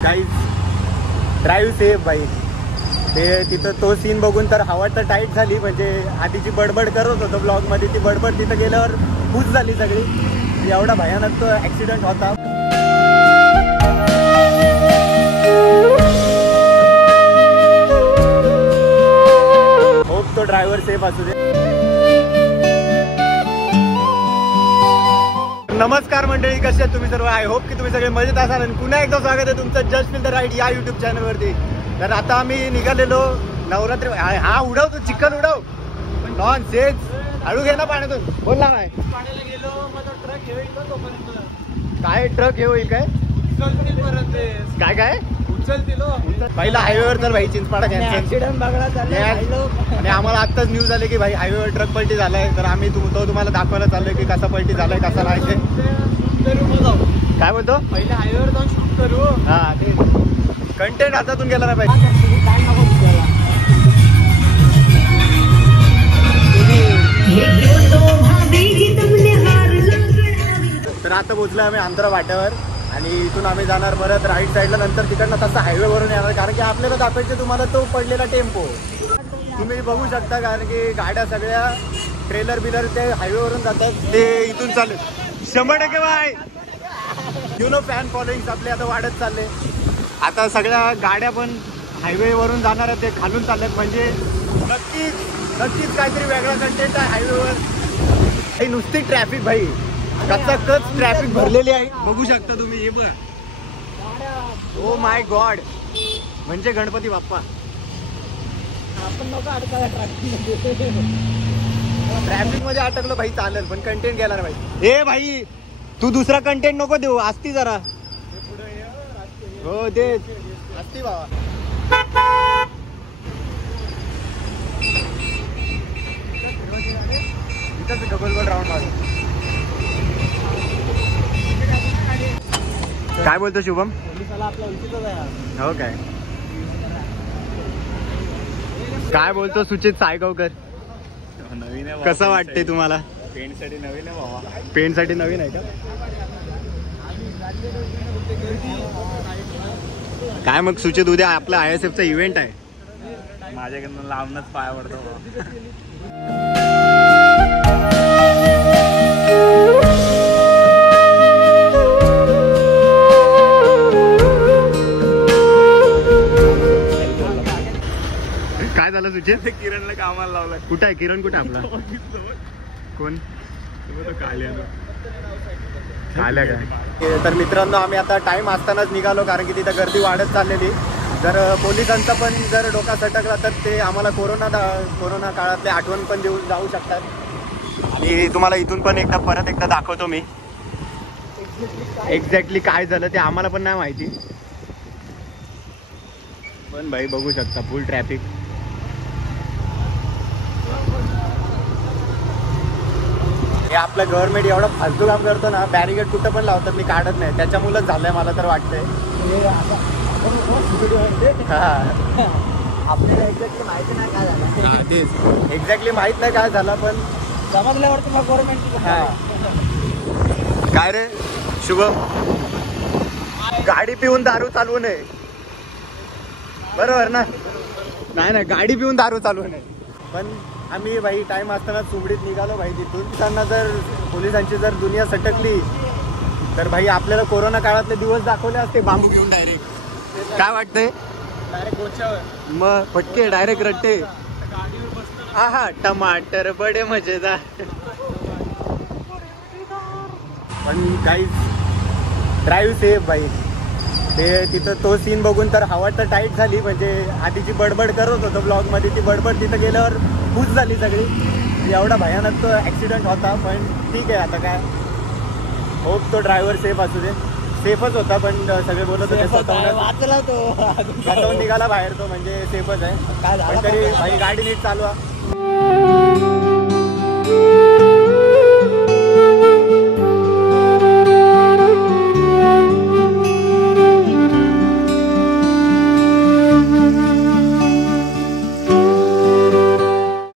Guys drive safe भाई. ते तिथं तो सीन बघून तर हवा तर टाईट झाली. म्हणजे आधीची बडबड करत होतो ब्लॉगमध्ये, ती बडबड तिथं गेल्यावर खुश झाली सगळी. एवढा भयानक तो ॲक्सिडेंट होता. होप तो ड्रायव्हर सेफ असू दे. नमस्कार मंडळी, कसे आहेत तुम्ही सर्व? आय होप की तुम्ही सगळे मजेत असाल. आणि पुन्हा एकदा स्वागत आहे तुमचं जस्ट फील द राईड या यूट्यूब चॅनलवरती. तर आता आम्ही निघालेलो नवरात्री. हा उडव, तू चिकन उडव. नॉन सेज हळू घे ना पाण्यातून. बोल ना. नाही पाण्याला गेलो माझा ट्रक हे तोपर्यंत काय ट्रक हे होईल काय काय काय उचल दिलो पहिला हायवेवर तर भाई चिंचपाडा ऍक्सिडेंट बघा चाललाय. आणि आम्हाला आत्ताच न्यूज आले की भाई हायवेवर ट्रक पलटी झालाय. तर आम्ही तो तुम्हाला दाखवायला चाललोय की कसा पलटी झालाय कसा नाही ते. काय बोलतो? पहिले हायवेवर जाऊन शूट करू. हा ते कंटेंट हातातून गेला ना पाहिजे. तर आता पोचलो आम्ही आंध्रा वाट्यावर. आणि इथून आम्ही जाणार परत राईट साईडला. नंतर तिकडनं तसं हायवेवरून येणार, कारण की आपल्याला दाखवायचं तुम्हाला तो पडलेला टेम्पो तुम्ही बघू शकता. कारण की गाड्या सगळ्या ट्रेलर बिलर ते हायवेवरून जातात. ते इथून चालू 100% बाय फॅन फॉलोईंग आपले आता वाढत चालले. आता सगळ्या गाड्या पण हायवेवरून जाणार आहेत, ते खालून चाललेत. म्हणजे नक्कीच काहीतरी वेगळा कंटेंट आहे हायवेवर. नुसती ट्रॅफिक भाई, कच ट्रॅफिक भरलेली आहे. बघू शकता तुम्ही. हे बघा, ओ माय गॉड, म्हणजे गणपती बाप्पा. आपण नको अडकायला ट्रॅफिक मध्ये अटकलं भाई चालेल, पण कंटेंट गेला ना भाई. ए भाई, तू दुसरा कंटेंट नको देऊ, असती जरा. हो दे, असती बाबा. इथंच डबल गोल राऊंड मारू. काय बोलतो शुभम? पोलिसाला आपल्या उचितच आहे. हो काय बोलतो सुचित सायगावकर? नवीन आहे. कसं वाटते तुम्हाला? पेंट साठी नवीन आहे बाबा. पेंट साठी नवीन आहे का? काय मग सुचित, उद्या आपला ISF चा इव्हेंट आहे. माझ्याकडनं लांबनच पाया पडतो बाबा. काय झालं सुचित? किरणला कामाला लावलाय. कुठं आहे किरण? कुठं आपला? कोण? आल्या काय? तर मित्रांनो, आम्ही आता टाइम असतानाच निघालो, कारण की तिथं गर्दी वाढत चाललेली. जर पोलिसांचा पण जर डोका सटकला तर ते आम्हाला कोरोना काळातले आठवण पण देऊन जाऊ शकतात. आणि तुम्हाला इथून पण परत एकदा दाखवतो मी एक्झॅक्टली काय झालं ते. आम्हाला पण नाही माहिती, पण भाई बघू शकता फुल ट्रॅफिक. हे आपलं गव्हर्नमेंट एवढं फालतू काम करतो ना, बॅरिकेड कुठं पण लावतात, मी काढत नाही. त्याच्यामुळेच झालंय मला तर वाटतंय. आपल्याला एक्झॅक्टली माहिती नाही काय झालं. तेच एक्झॅक्टली माहित नाही काय झालं, पण समजल्यावर तुला गव्हर्नमेंट. काय रे शुभम, गाडी पिऊन दारू चालवू नये, बरोबर ना? नाही गाडी पिऊन दारू चालवू नये. पण आम्ही भाई टाइम असताना सुमडीत निघालो भाई तिथून. त्यांना जर पोलिसांची जर दुनिया सटकली तर भाई आपल्याला कोरोना काळातले दिवस दाखवले असते बांबू घेऊन डायरेक्ट. काय वाटतंय? डायरेक्ट गोच्यावर मग फटके डायरेक्ट रट्टे. गाडीवर बसतो. आहा, टमाटर बडे मजेदार. पण काहीच ड्राईव्ह सेफ भाई. ते तिथं तो सीन बघून तर हवा तर टाईट झाली. म्हणजे आधीची बडबड करत होतो ब्लॉगमध्ये, ती बडबड तिथं गेल्यावर खुश झाली सगळी. एवढा भयानक तो ॲक्सिडेंट होता. पण ठीक आहे, आता काय, होप तो ड्रायव्हर सेफ असू दे. सेफच होता, पण सगळे बोलत होते वाचला तो. स्वतःहून निघाला बाहेर तो, म्हणजे सेफच आहे. काय झालं पण तरी भाई गाडी नीट चालवा.